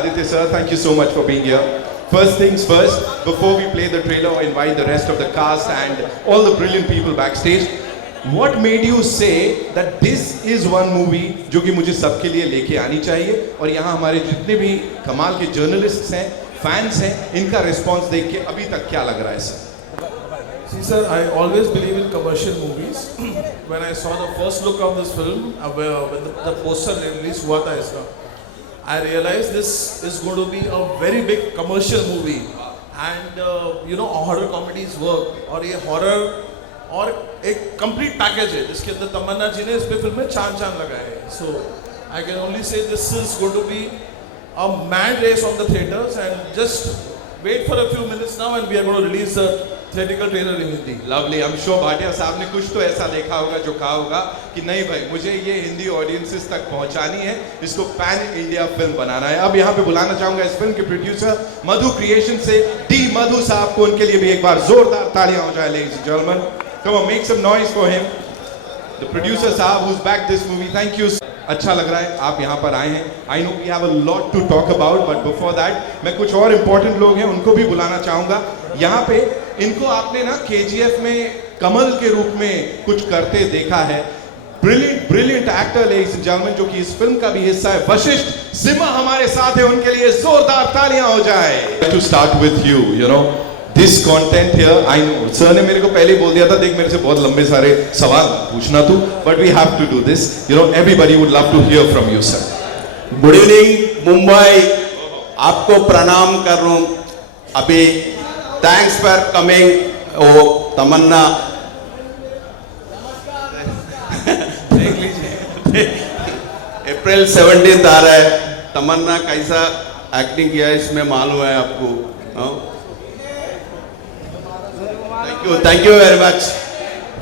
Aditya sir, thank you so much for being here. First things first, before we play the trailer, I invite the rest of the cast and all the brilliant people backstage. What made you say that this is one movie जो कि मुझे सबके लिए लेके आनी चाहिए और यहाँ हमारे जितने भी कमाल के जर्नलिस्ट्स हैं, फैंस हैं, इनका रिस्पॉन्स देख के अभी तक क्या लग रहा है sir? See sir, I always believe in commercial movies. When I saw the first look of this film, when the poster release हुआ था इसका, I realized this is going to be a very big commercial movie. And horror comedies work और ये horror और एक complete package है जिसके अंदर तमन्ना जी ने इस पे फिल्म में चांद लगाए हैं. So I can only say this is going to be a mad race on the theaters and just wait for a few minutes now and we are going to release the theatrical trailer in Hindi. Lovely. I'm sure Bhatia साहब ने कुछ तो ऐसा देखा होगा जो कहा होगा कि नहीं भाई मुझे ये हिंदी ऑडियंसेस तक पहुंचानी है, इसको पैन इंडिया फिल्म बनाना है. अब यहाँ पे बुलाना चाहूंगा इस फिल्म के प्रोड्यूसर मधु क्रिएशन से डी मधु साहब को, उनके लिए भी एक बार जोरदार तालियां हो जाए ladies and gentlemen. Come on, make some noise for him. The producer साहब who's backed this movie. Thank you. अच्छा लग रहा है आप यहाँ पर आए हैं. I know we have a lot to talk about, but before that मैं कुछ और important लोग हैं उनको भी बुलाना चाहूँगा. यहाँ पे इनको आपने ना KGF में कमल के रूप में कुछ करते देखा है. Brilliant actor ladies and gentlemen, जो कि इस फिल्म का भी हिस्सा है. वशिष्ठ सिम्हा हमारे साथ है, उनके लिए जोरदार तालियां हो जाए. To start with you know this content here, I know sir ने मेरे को पहले बोल दिया था देख मेरे से बहुत लंबे सारे सवाल पूछना तू, but we have to do this. Everybody would love to hear from you sir. Good evening Mumbai, आपको प्रणाम कर रहा हूँ. अभी थैंक्स फॉर कमिंग. ओ तमन्ना देख लीजिए अप्रैल 17 आ रहा है. तमन्ना कैसा एक्टिंग किया है इसमें मालूम है आपको. Thank you very much.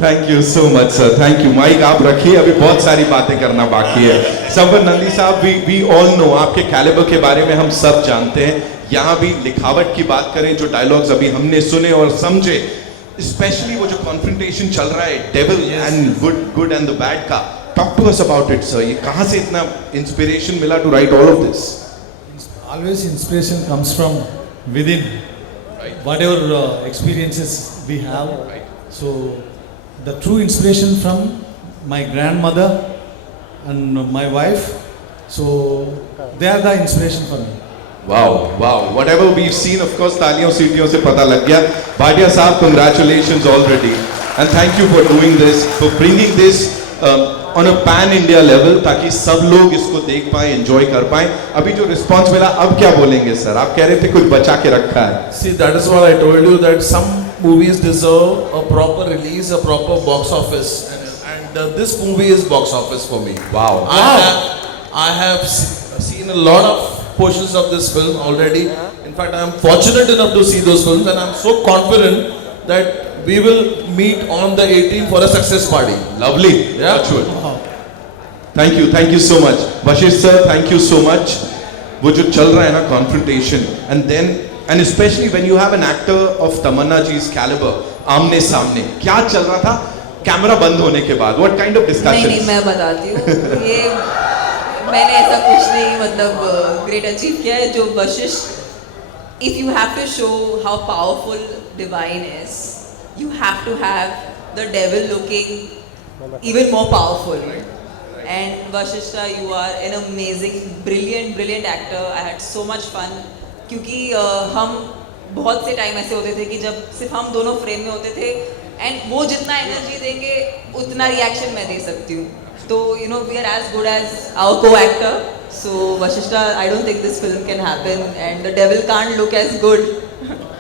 Thank you so much sir. Thank you. Mike आप रखिए, अभी बहुत सारी बातें करना बाकी है. संवर नंदी साहब, वी ऑल नो आपके कैलिबर के बारे में हम सब जानते हैं. यहाँ भी लिखावट की बात करें, जो डायलॉग्स अभी हमने सुने और समझे, स्पेशली वो जो कॉन्फ्रंटेशन चल रहा है devil and good and the bad का, talk to us about it sir. ये कहाँ से इतना इंस्पिरेशन मिला to write all of this? Always inspiration comes from within. Whatever experiences we have. So the true inspiration from my grandmother and my wife. So they are the inspiration for me. Wow. Whatever we've seen, of course, तालियों सीटियों से पता लग गया. भाटिया साहब, congratulations already, and thank you for doing this, for bringing this on a pan India level, ताकि सब लोग इसको देख पाए, enjoy कर पाए. अभी जो response मिला, अब क्या बोलेंगे सर? आप कह रहे थे कुछ बचा के रखा है. See, that is what I told you, that some movies deserve a proper release, a proper box office, and this movie is box office for me. Wow. I have seen a lot of portions of this film already. In fact, I am fortunate enough to see those films, and I am so confident that we will meet on the 18th for a success party. Lovely. Yeah. Wow. Thank you so much. Vashish sir, thank you so much. वो जो चल रहा है ना confrontation, and especially when you have an actor of Tamanna ji's caliber, आमने सामने क्या चल रहा था कैमरा बंद होने के बाद? What kind of discussions? नहीं मैं बताती हूँ. ये मैंने ऐसा कुछ नहीं मतलब ग्रेट अचीव किया है. जो Vashishtha, if you have to show how powerful divine is, you have to have the devil looking even more powerful. And Vashishta, you are an amazing, brilliant actor. I had so much fun क्योंकि हम बहुत से time ऐसे होते थे कि जब सिर्फ हम दोनों फ्रेम में होते थे, एंड वो जितना एनर्जी देंगे उतना रिएक्शन मैं दे सकती हूँ. तो we are as good as our co-actor. So Vashishta, I don't think this film can happen, and the devil can't look as good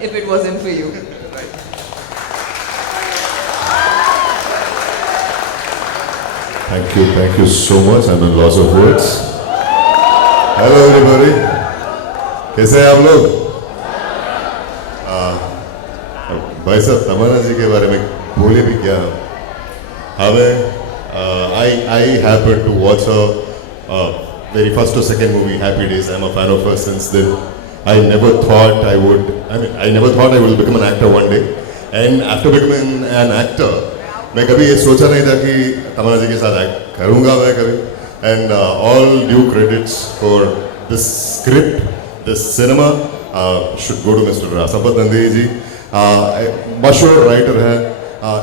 if it wasn't for you. Thank you so much. I'm at loss of words. Hello everybody. कैसे हैं आप लोग? भाई साहब, तमन्ना जी के बारे में बोले भी क्या हमें. I happened to watch her very first or second movie, Happy Days. I'm a fan of her since then. I never thought I will become an actor one day. And after becoming an actor, मैं कभी ये सोचा नहीं था कि तमन्ना जी के साथ act करूँगा मैं कभी. And all due credits for this script this cinema should go to Mr. Sampath Nandi ji. मशहूर राइटर है.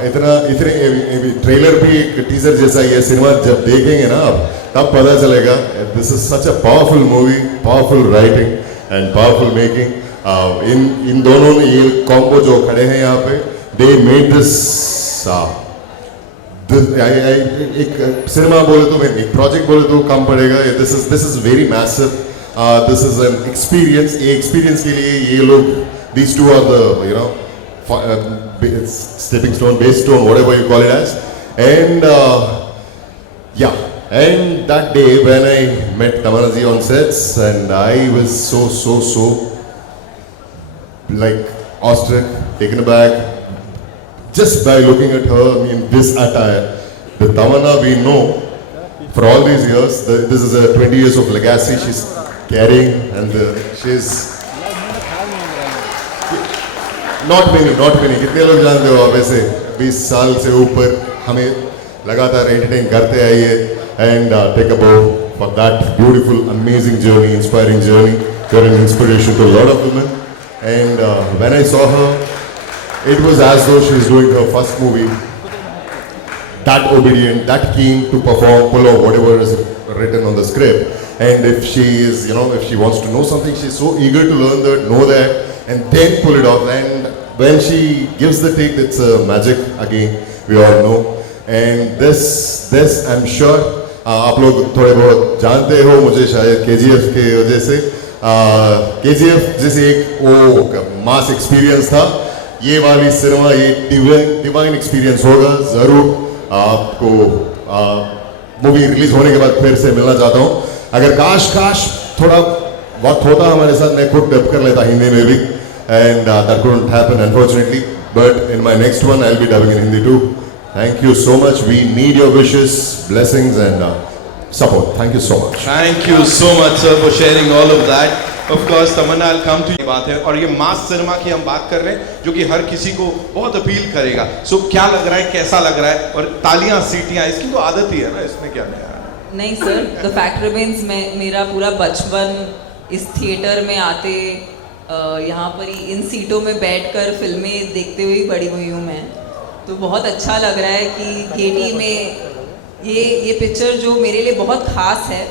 इतने ट्रेलर भी एक टीजर जैसा ही है. सिनेमा जब देखेंगे ना आप तब पता चलेगा. This is such a powerful movie, powerful writing and powerful making. इन दोनों ने ये कॉम्बो जो खड़े हैं यहाँ पे, दे मेड दिस. एक सिनेमा बोले तो एक प्रोजेक्ट बोले तो कम पड़ेगा. This is very massive. This is an experience. ये एक्सपीरियंस के लिए ये लोग, these two are the, you know, stepping stone, base stone, whatever you call it as. And yeah, and that day when I met Tamanna ji on sets, and I was so like awestruck, taken aback, just by looking at her. I mean, this attire, the Tamanna we know for all these years. This is a 20 years of legacy she's carrying, and she's not many. कितने लोग जानते हो आप ऐसे 20 साल से ऊपर हमें लगातार एंटरटेन करते आई है. And take a bow for that beautiful, amazing journey, inspiring journey. You're an inspiration to a lot of women. And when I saw her, it was as though she was doing her first movie. That obedient, that keen to perform, pull off whatever is written on the script. And if she is, you know, if she wants to know something, she's so eager to learn that, know that, and then pull it off. And when she gives the take, it's magic again, we all know. And this I'm sure आप लोग थोड़े बहुत जानते हो मुझे शायद KGF के वजह से. KGF जैसे एक वो मास एक्सपीरियंस था, ये वाली सिनेमा ये डिवाइन एक्सपीरियंस होगा ज़रूर. आपको मूवी रिलीज होने के बाद फिर से मिलना चाहता हूँ. अगर काश थोड़ा वक्त होता हमारे साथ, मैं खुद डब कर लेता हिंदी में भी. And that couldn't happen unfortunately, but in my next one I'll be dubbing in Hindi too. Thank you so much. We need your wishes, blessings and support. Thank you so much. Thank you so much sir for sharing all of that. Of course Tamanna, I'll come to you. बात है और ये मास cinema की हम बात कर रहे हैं जो कि हर किसी को बहुत अपील करेगा. सो क्या लग रहा है, कैसा लग रहा है? और तालियां सीटियां इसकी तो आदत ही है ना, इसमें क्या नया है? नहीं सर, द फैक्ट रिमेन्स मेरा पूरा बचपन इस थिएटर में आते यहाँ पर ही इन सीटों में बैठकर फिल्में देखते हुए बड़ी हुई हूँ मैं. तो बहुत अच्छा लग रहा है कि गेटी में ये पिक्चर जो मेरे लिए बहुत ख़ास है.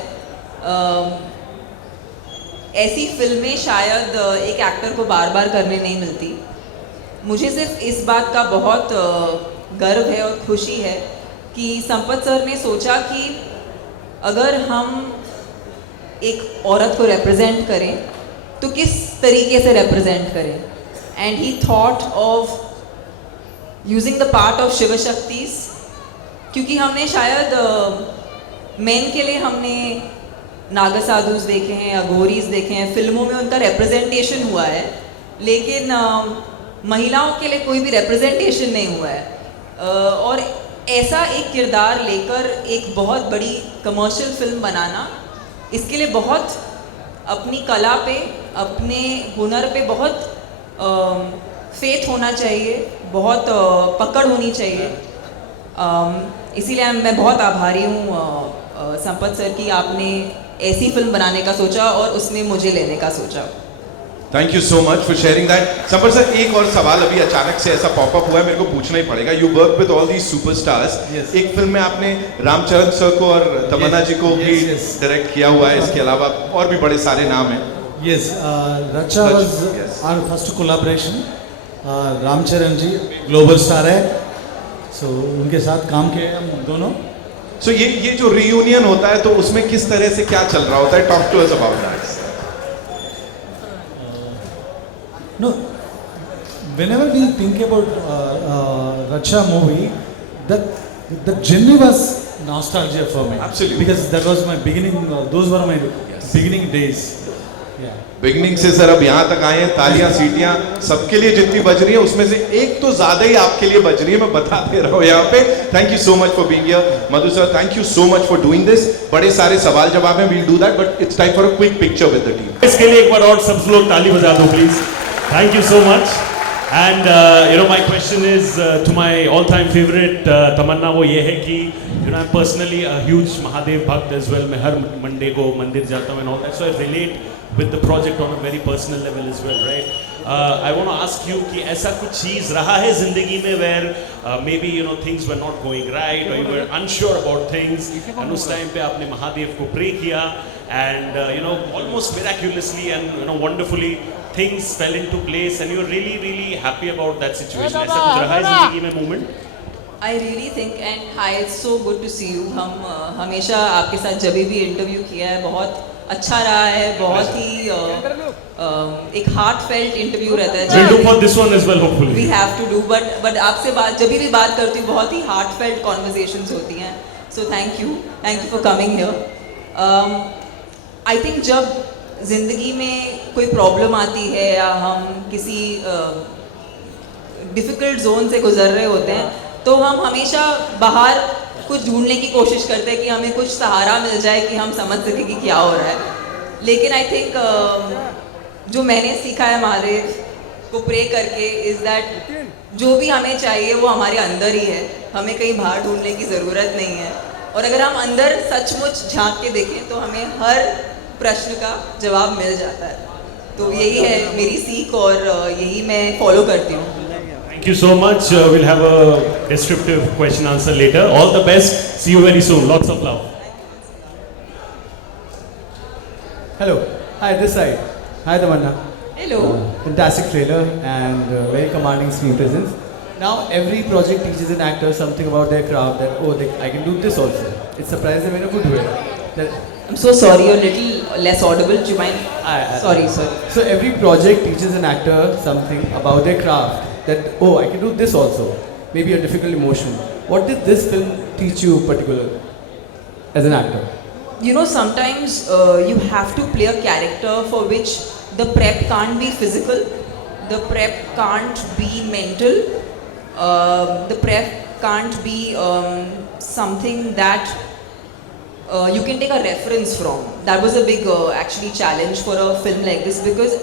ऐसी फिल्में शायद एक एक्टर को बार बार करने नहीं मिलती. मुझे सिर्फ इस बात का बहुत गर्व है और खुशी है कि संपत सर ने सोचा कि अगर हम एक औरत को रिप्रेजेंट करें तो किस तरीके से रिप्रेजेंट करें. And he thought of using the part of Shiv Shaktis, क्योंकि हमने शायद मेन के लिए हमने नागासाधुस देखे हैं, अघोरीज देखे हैं, फिल्मों में उनका रिप्रेजेंटेशन हुआ है, लेकिन महिलाओं के लिए कोई भी रिप्रेजेंटेशन नहीं हुआ है. और ऐसा एक किरदार लेकर एक बहुत बड़ी कमर्शियल फिल्म बनाना, इसके लिए बहुत अपनी कला पे, अपने हुनर पे बहुत फेथ होना चाहिए, बहुत पकड़ होनी चाहिए. इसीलिए मैं बहुत आभारी हूँ संपत सर की, आपने ऐसी फिल्म बनाने का सोचा और उसमें मुझे लेने का सोचा. Thank you so much for sharing that. Sampath sir, एक और सवाल अभी अचानक से ऐसा पॉपअप हुआ है, मेरे को पूछना ही पड़ेगा. You work with all these superstars. एक फिल्म में आपने रामचरण सर को और तमन्ना जी को भी डायरेक्ट किया हुआ है, इसके अलावा और भी बड़े सारे नाम हैं. Yes, Racha was our first collaboration. Ram Charan ji global star है, so उनके साथ काम किए हम दोनों. So ये जो रियूनियन होता है तो उसमें किस तरह से क्या चल रहा होता है? Talk to us about that. No, whenever we think about Racha movie, the journey was nostalgia for me. Absolutely. Because that was my beginning. Those were my beginning days. Yeah. Beginning से sir अब यहाँ तक आए हैं, तालियां सीटियां सबके लिए जितनी बज रही है उसमें से एक तो ज्यादा ही आपके लिए बज रही है, मैं बता दे रहा हूँ यहाँ पे. Thank you so much for being here. Madhu sir, thank you so much for doing this. बड़े सारे सवाल जवाब हैं, we'll do that, but it's time for a quick picture with the team. इसके लिए एक बार और सब लोग ताली बजा दो please. Thank you so much. And you know my question is to my all time favourite Tamanna. वो ये है कि you know I am personally a huge Mahadev bhakt as well. मैं हर मंडे को मंदिर जाता हूँ and all that, so I relate with the project on a very personal level as well, right? I want to ask you कि ऐसा कुछ चीज़ रहा है ज़िंदगी में where maybe you know things were not going right or you were unsure about things and उस time पे आपने महादेव को pray किया and you know almost miraculously and you know wonderfully things fell into place and you were really happy about that situation. ऐसा कुछ रहा है ज़िंदगी में moment? I really think and hi, it's so good to see you. हम हमेशा आपके साथ जब भी इंटरव्यू किया है बहुत अच्छा रहा है, बहुत ही एक हार्ट फेल्ट इंटरव्यू रहता है. We'll do for this one as well hopefully. We have to do, but आपसे बात जब भी बात करती हूँ बहुत ही हार्ट फेल्ट कॉन्वर्जेशंस होती हैं. So thank you for coming here. I think जब ज़िंदगी में कोई प्रॉब्लम आती है या हम किसी डिफ़िकल्ट जोन से गुजर रहे होते हैं तो हम हमेशा बाहर कुछ ढूंढने की कोशिश करते हैं कि हमें कुछ सहारा मिल जाए कि हम समझ सकें कि क्या हो रहा है. लेकिन आई थिंक जो मैंने सीखा है महादेव को प्रे करके इज़ दैट जो भी हमें चाहिए वो हमारे अंदर ही है, हमें कहीं बाहर ढूंढने की ज़रूरत नहीं है. और अगर हम अंदर सचमुच झांक के देखें तो हमें हर प्रश्न का जवाब मिल जाता है. तो यही है मेरी सीख और यही मैं फॉलो करती हूँ. Thank you so much. We'll have a descriptive question answer later. All the best. See you very soon. Lots of love. Hello. Hi, this side. Hi, Tamanna. Hello. Fantastic trailer and very commanding screen presence. Now, every project teaches an actor something about their craft that, I can do this also. It surprises them in a good way. I'm so sorry, you're a little less audible. Do you mind? Sorry. So, every project teaches an actor something about their craft. That, I can do this also. Maybe a difficult emotion. What did this film teach you particularly as an actor? You know, sometimes you have to play a character for which the prep can't be physical, the prep can't be mental, the prep can't be something that you can take a reference from. That was a big actually challenge for a film like this because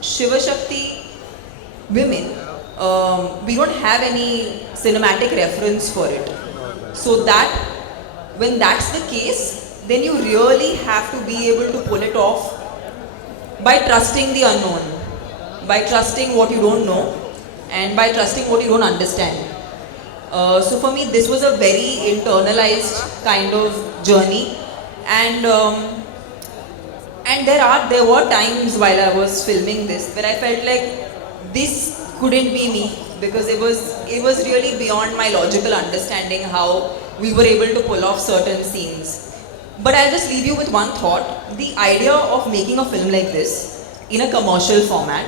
Shiva Shakti women, we don't have any cinematic reference for it. So that, when that's the case, then you really have to be able to pull it off by trusting the unknown, by trusting what you don't know, and by trusting what you don't understand. So for me, this was a very internalized kind of journey, and there were times while I was filming this where I felt like this couldn't be me because it was really beyond my logical understanding how we were able to pull off certain scenes. But I'll just leave you with one thought. The idea of making a film like this in a commercial format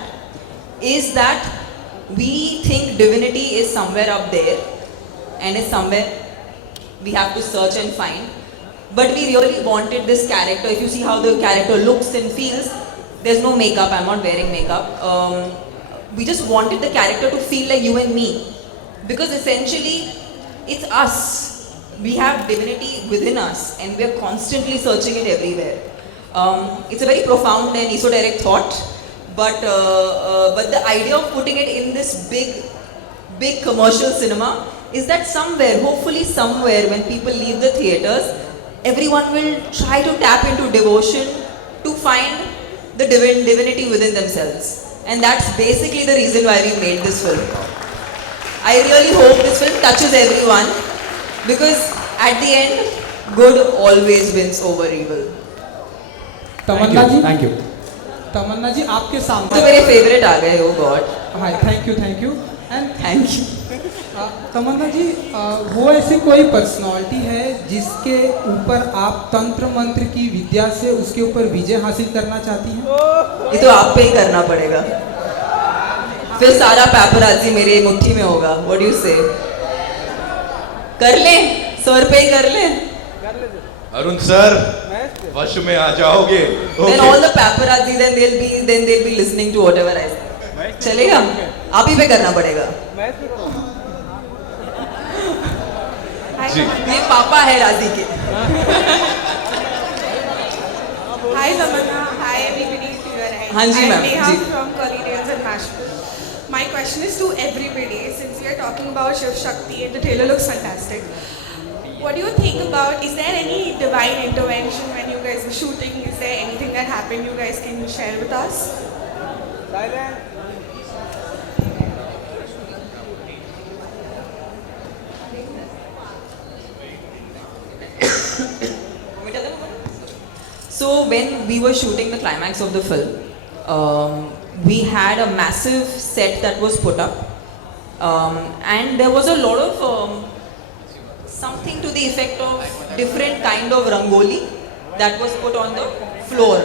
is that we think divinity is somewhere up there and is somewhere we have to search and find. But we really wanted this character. If you see how the character looks and feels, there's no makeup. I'm not wearing makeup. We just wanted the character to feel like you and me, because essentially it's us. We have divinity within us and we're constantly searching it everywhere. It's a very profound and esoteric thought, but the idea of putting it in this big commercial cinema is that somewhere, hopefully somewhere, when people leave the theaters, everyone will try to tap into devotion to find the divinity within themselves. And that's basically the reason why we made this film. I really hope this film touches everyone, because at the end, good always wins over evil. Tamanna ji, Thank you. तमन्ना जी आपके तो सामने मेरे favourite आ गए, oh God. Hi thank you and Thank you. तमन्ना जी वो ऐसी कोई personality है जिसके ऊपर आप तंत्र मंत्र की विद्या से उसके ऊपर विजय हासिल करना चाहती हैं? ये तो आप पे ही करना पड़ेगा, फिर सारा पैपराजी मेरे मुट्ठी में होगा. What do you say? कर ले, सर पे ही कर ले. अरुण सर वश में आ जाओगे. Then all the paparazzi then they'll be listening to whatever I say. चलेगा, आप ही पे करना पड़ेगा. ये पापा है राजी के. Hi Tamanna, hi everybody. हाँ जी ma'am, I'm Neha ji. from Curly Rails and Nashville. My question is to everybody, since we are talking about Shiv Shakti and the trailer looks fantastic. What do you think about, is there any divine intervention when you guys were shooting? Is there anything that happened happened, you guys can share with us? So when we were shooting the climax of the film, we had a massive set that was put up, and there was a lot of something to the effect of different kind of rangoli that was put on the floor,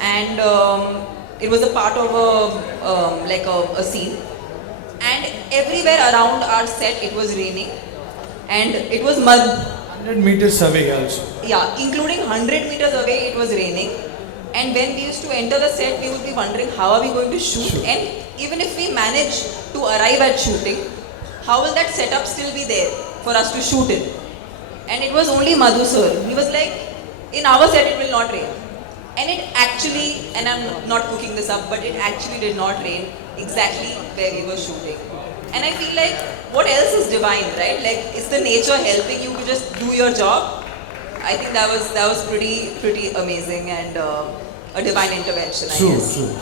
and it was a part of a scene, and everywhere around our set it was raining, and it was mud. 100 meters away also. Yeah, including 100 meters away it was raining, and when we used to enter the set we would be wondering how are we going to shoot, and even if we manage to arrive at shooting, how will that setup still be there for us to shoot it? And it was only Madhu sir, he was like, in our set it will not rain, and it actually, and I'm not cooking this up, but it actually did not rain exactly where we were shooting. And I feel like what else is divine, right? Like, is the nature helping you to just do your job? I think that was pretty amazing, and a divine intervention, I guess. True.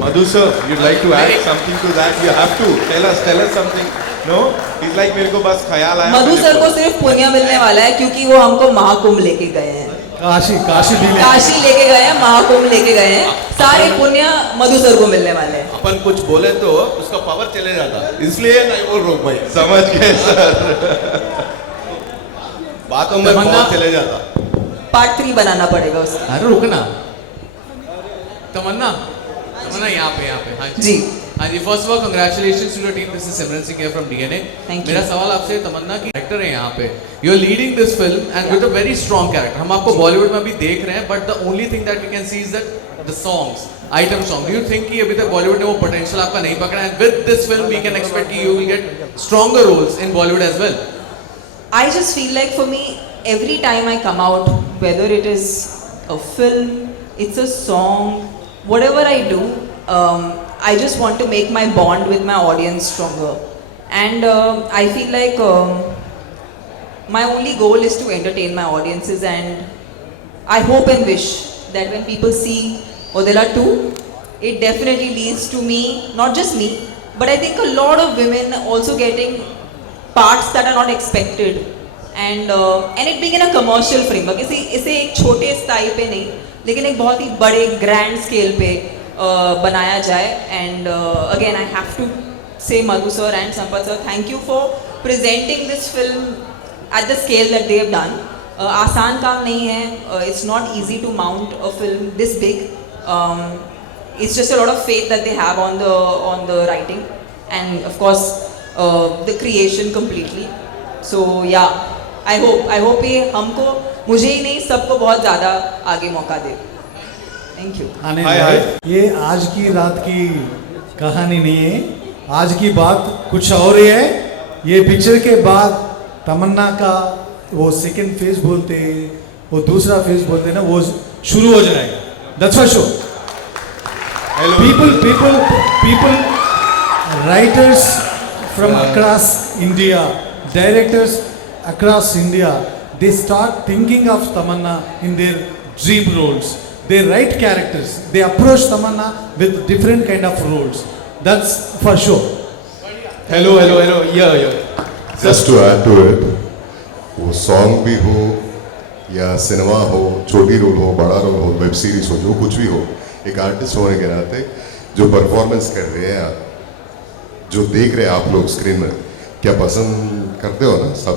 Madhu sir, you'd like to add something to that? You have to tell us something. No? He's like, मेरे को बस ख्याल आया. मधु sir को सिर्फ पुण्य मिलने वाला है क्योंकि वो हमको महाकुंभ लेके गए हैं. काशी लेके गए हैं, महाकुंभ लेके गए हैं. सारे पुण्य मधु सर को मिलने वाले हैं. अपन कुछ बोले तो उसका पावर चले जाता, इसलिए नहीं बोल रहा हूँ भाई. समझ गए सर. बातों में पावर चले जाता. पार्ट 3 बनाना पड़ेगा उसका. अरे रुकना. तमन्ना यहाँ पे हाँ जी. हाँ जी, first of all congratulations to the team. This is Simran Singh here from DNA. मेरा सवाल आपसे, तमन्ना की एक्टर है यहाँ पे, you are leading this film and with a very strong character. हम आपको बॉलीवुड में भी देख रहे हैं, but the only thing that we can see is that the songs, item song. Do you think कि अभी तक बॉलीवुड ने वो पोटेंशियल आपका नहीं पकड़ा है? With this film we can expect कि you will get stronger roles in Bollywood as well. I just feel like for me, every time I come out, whether it is a film, it's a song, whatever I do, I just want to make my bond with my audience stronger. And I feel like my only goal is to entertain my audiences, and I hope and wish that when people see Odela 2, it definitely leads to me, not just me, but I think a lot of women also getting parts that are not expected, and it being in a commercial framework. इसे एक छोटे स्थाई पे नहीं, लेकिन एक बहुत ही बड़े ग्रैंड स्केल पे बनाया जाए. And again I have to say Madhu sir and Sampath sir, thank you for presenting this film at the scale that they have done. आसान काम नहीं है. It's not easy to mount a film this big. It's just a lot of faith that they have on the writing, and of course the creation completely. So yeah, I hope ये हमको, मुझे ही नहीं, सबको बहुत ज़्यादा आगे मौका दे. Thank you. ये आज की रात की कहानी नहीं है, आज की बात कुछ और ही है. ये पिक्चर के बाद तमन्ना का वो सेकंड फेज बोलते हैं, वो दूसरा फेज बोलते हैं ना, वो शुरू हो जाएगा. That's for sure. People, writers from across India, directors across India, they start thinking of Tamanna in their dream roles. They write characters, they approach Tamanna with different kind of roles. That's for sure. Hello. Yeah. Just to add to it, वो song भी हो या cinema हो, छोटी role हो, बड़ा role हो, web series हो, जो कुछ भी हो, एक आर्टिस्ट होने के नाते जो परफॉर्मेंस कर रहे हैं आप, जो देख रहे हैं आप लोग स्क्रीन में, क्या पसंद करते हो ना सब.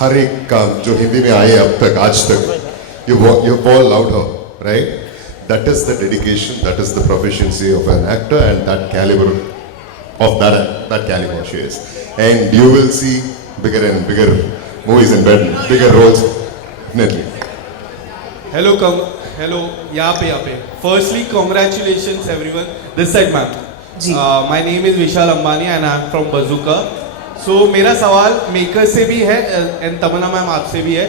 हर एक काम जो हिंदी में आए अब तक, आज तक, you fall loud, right? That is the dedication, that is the proficiency of an actor, and that caliber of that caliber she is. And you will see bigger and bigger movies and bigger roles, definitely. Hello, यहाँ पे. Firstly, congratulations everyone. This side, ma'am. My name is Vishal Ambani and I am from Bazooka. So मेरा सवाल maker से भी है and Tamannaah ma'am आपसे भी है.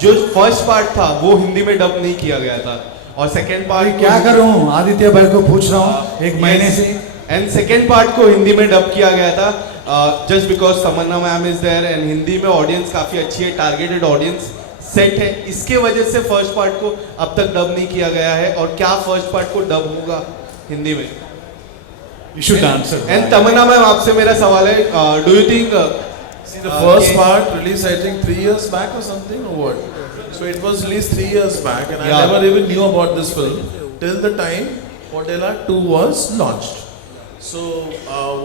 जो फर्स्ट पार्ट था वो हिंदी में डब नहीं किया गया था, और सेकंड पार्ट क्या करूं, आदित्य भाई को पूछ रहा हूं एक महीने से. एंड सेकंड पार्ट को हिंदी में डब किया गया था, just because Tamannaah ma'am is there, and Hindi में ऑडियंस काफ़ी अच्छी है, टारगेटेड ऑडियंस सेट है, इसके वजह से फर्स्ट पार्ट को अब तक डब नहीं किया गया है, और क्या फर्स्ट पार्ट को डब होगा हिंदी में? You should answer. And Tamannaah ma'am, आपसे मेरा सवाल है, do you think See, the first part released, I think, 3 years back or something, or what? So it was released 3 years back, and Yeah. I never even knew about this film till the time Odela 2 was launched. So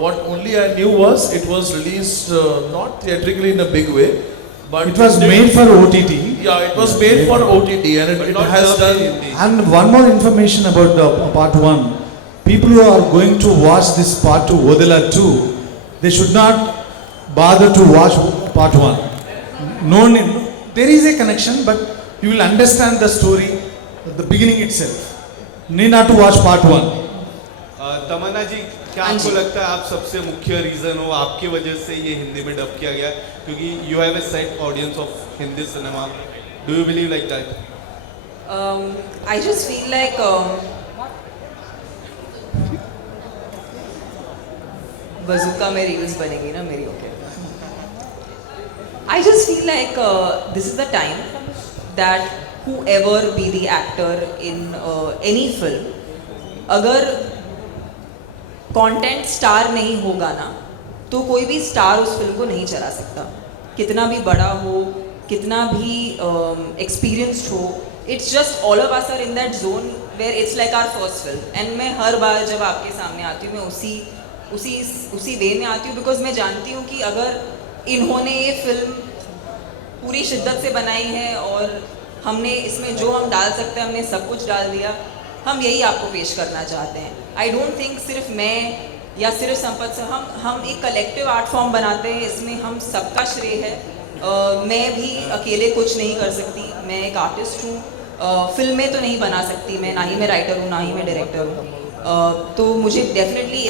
what only I knew was it was released not theatrically in a big way, but It was made for OTT. Yeah, it was made for OTT, and it not has dubbed in done. Hindi. And one more information about the part 1. People who are going to watch this part 2, Odela 2, they should not bother to watch part 1. No need. There is a connection, but you will understand the story at the beginning itself. Need not to watch part 1. तमन्ना जी, क्या आपको लगता है आप सबसे मुख्य reason हो, आपकी वजह से ये हिंदी में डब किया गया है, क्योंकि you have a set audience of Hindi cinema, do you believe like that? I just feel like bazooka में रील्स बनेगी ना मेरी, okay. I just feel like this is the time that whoever be the actor in any film, अगर content star नहीं होगा ना, तो कोई भी स्टार उस फिल्म को नहीं चला सकता. कितना भी बड़ा हो, कितना भी एक्सपीरियंस्ड हो, it's just all of us are in that zone where it's like our first film. And मैं हर बार जब आपके सामने आती हूँ, मैं उसी वे में आती हूँ, बिकॉज मैं जानती हूँ कि अगर इन्होंने ये फिल्म पूरी शिद्दत से बनाई है और हमने इसमें जो हम डाल सकते हैं हमने सब कुछ डाल दिया, हम यही आपको पेश करना चाहते हैं. आई डोंट थिंक सिर्फ मैं या सिर्फ संपत से, हम एक कलेक्टिव आर्ट फॉर्म बनाते हैं, इसमें हम सबका श्रेय है. मैं भी अकेले कुछ नहीं कर सकती, मैं एक आर्टिस्ट हूँ, फिल्में तो नहीं बना सकती मैं, ना ही मैं राइटर हूँ, ना ही मैं डायरेक्टर हूँ. तो मुझे डेफिनेटली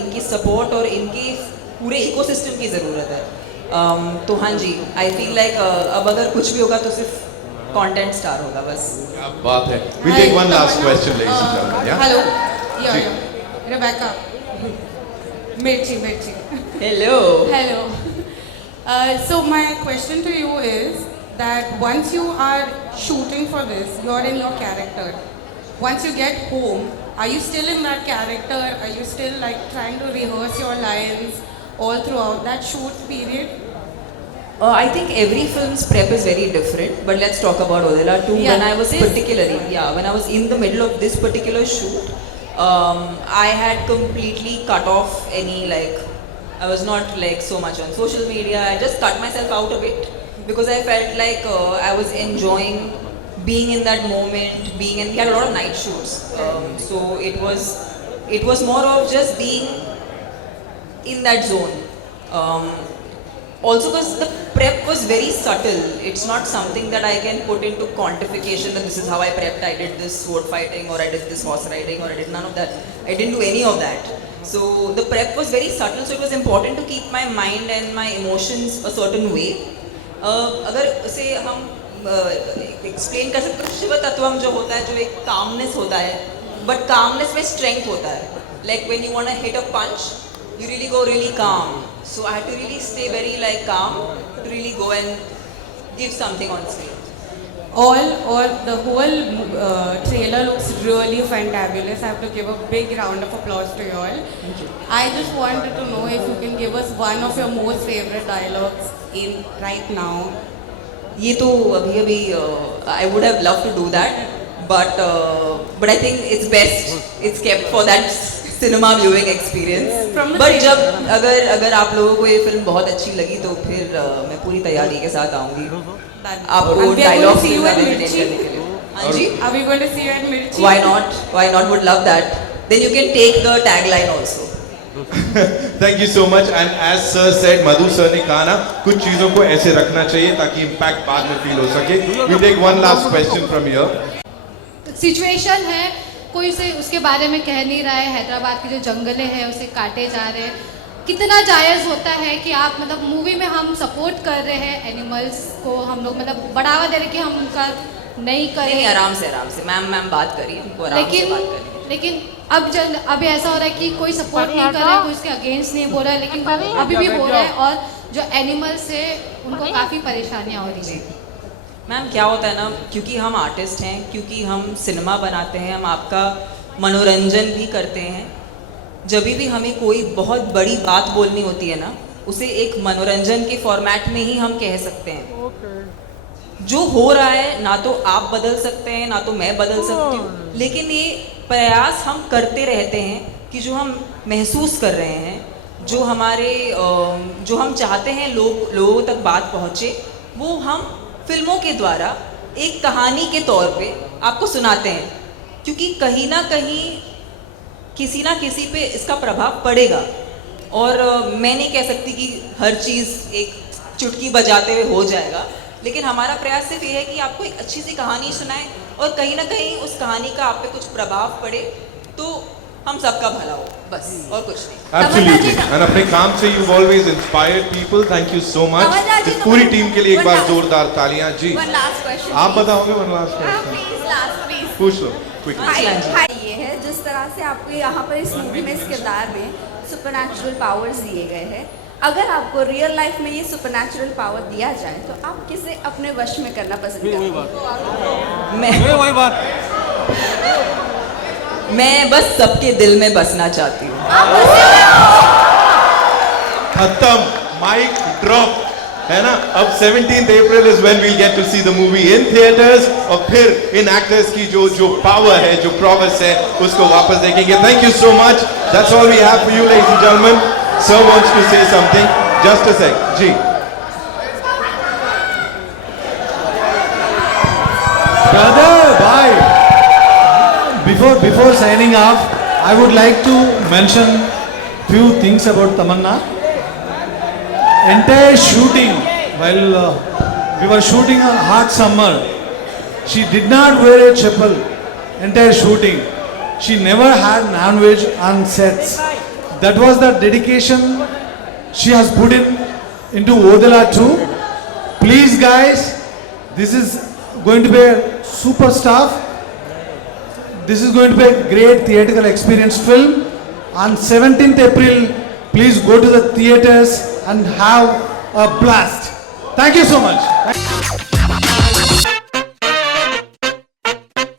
इनकी सपोर्ट और इनके पूरे इकोसिस्टम की ज़रूरत है. तो हाँ जी, आई फील लाइक अब अगर कुछ भी होगा तो सिर्फ कंटेंट स्टार होगा बस. क्या बात है. We take one last question, ladies and gentlemen. Yeah? Hello. Ji. Rebecca. Mirchi. Hello. Hello. So my question to you is that once you are shooting for this, you're in your character. Once you get home, are you still in that character? Are you still like trying to rehearse your lines all throughout that shoot period? I think every film's prep is very different, but let's talk about Odela 2. Yeah, When I was when I was in the middle of this particular shoot, I had completely cut off any I was not so much on social media. I just cut myself out a bit because I felt like I was enjoying being in that moment, we had a lot of night shoots. So it was more of just being in that zone. Also because the prep was very subtle. It's not something that I can put into quantification that this is how I prepped, I did this sword fighting or I did this horse riding or I did none of that. I didn't do any of that. So the prep was very subtle, so it was important to keep my mind and my emotions a certain way. अगर उसे हम explain कर सकते हैं, शिव तत्वम जो होता है, जो एक कामनेस होता है, बट कामनेस में स्ट्रेंथ होता है. Like when you want to hit a punch, you really go really calm. So I had to really stay very calm to really go and give something on screen. The whole trailer looks really fantabulous. I have to give a big round of applause to you all. Thank you. I just wanted to know if you can give us one of your most favorite dialogues in right now. ये तो अभी I would have loved to do that, but I think it's best it's kept for that cinema viewing experience. But जब अगर आप लोगों को ये film बहुत अच्छी लगी तो फिर मैं पूरी तैयारी के साथ आऊँगी आपको डायलॉग करने के लिए. हाँ जी. Are we going to see you at Mirchi? Why not? Why not? Would love that. Then you can take the tagline also. Thank you so much. And as sir said, Madhu sir ने कहा ना कुछ चीजों को ऐसे रखना चाहिए ताकि इम्पैक्ट बाद में फील हो सके. We take one last question from here. Situation है, कोई उसे उसके बारे में कह नहीं रहा है, हैदराबाद के जो जंगले हैं उसे काटे जा रहे हैं. कितना जायज़ होता है कि आप मूवी में हम सपोर्ट कर रहे हैं एनिमल्स को, हम लोग बढ़ावा दे रहे हैं कि हम उनका नहीं करें. नहीं, आराम से मैम बात करिए, हमको आराम से बात करिए. लेकिन अब ऐसा हो रहा है कि कोई सपोर्ट नहीं कर रहा है, कोई उसके अगेंस्ट नहीं बोल रहा है, लेकिन अभी भी बोल रहा है और जो एनिमल्स है उनको काफ़ी परेशानियाँ हो रही हैं. मैम क्या होता है ना, क्योंकि हम आर्टिस्ट हैं, क्योंकि हम सिनेमा बनाते हैं, हम आपका मनोरंजन भी करते हैं, जब भी हमें कोई बहुत बड़ी बात बोलनी होती है ना, उसे एक मनोरंजन के फॉर्मेट में ही हम कह सकते हैं। जो हो रहा है ना तो आप बदल सकते हैं ना तो मैं बदल सकती हूँ, लेकिन ये प्रयास हम करते रहते हैं कि जो हम महसूस कर रहे हैं, जो हम चाहते हैं लोगों तक बात पहुँचे, वो हम फिल्मों के द्वारा एक कहानी के तौर पे आपको सुनाते हैं, क्योंकि कहीं ना कहीं किसी ना किसी पे इसका प्रभाव पड़ेगा। और मैं नहीं कह सकती कि हर चीज़ एक चुटकी बजाते हुए हो जाएगा, लेकिन हमारा प्रयास सिर्फ ये है कि आपको एक अच्छी सी कहानी सुनाएं और कहीं ना कहीं उस कहानी का आप पे कुछ प्रभाव पड़े तो हम सबका भला हो, बस और कुछ नहीं। Absolutely. And अपने काम से you've always inspired people. Thank you so much. इस पूरी टीम के लिए एक बार जोरदार तालियां जी। One last question. आप बताओगे one last question? Please, last, please. पूछ लो quickly. हाय, ये है जिस तरह से आपको यहाँ पर इस मूवी में, इस किरदार में सुपरनैचुरल पावर्स दिए गए हैं, अगर आपको रियल लाइफ में ये सुपरनैचुरल पावर दिया जाए तो आप किसे अपने वश में करना पसंद करेंगे? मैं बस सबके दिल में बसना चाहती हूँ। खत्म, माइक ड्रॉप, है ना। अब 17th April is when we'll get to see the movie in theaters, और फिर इन एक्टर्स की जो पावर है, जो प्रोग्रेस है, उसको वापस देखेंगे। Thank you so much. That's all we have for you, ladies and gentlemen. Sir wants to say something. Just a sec, ji. Brother, bye. Before signing off, I would like to mention few things about Tamanna. Entire shooting, while we were shooting a hot summer, she did not wear a chappal. Entire shooting, she never had non-veg on sets. That was the dedication she has put into Odala 2. Please guys, this is going to be a super stuff. This is going to be a great theatrical experience film. On 17th April, please go to the theaters and have a blast. Thank you so much.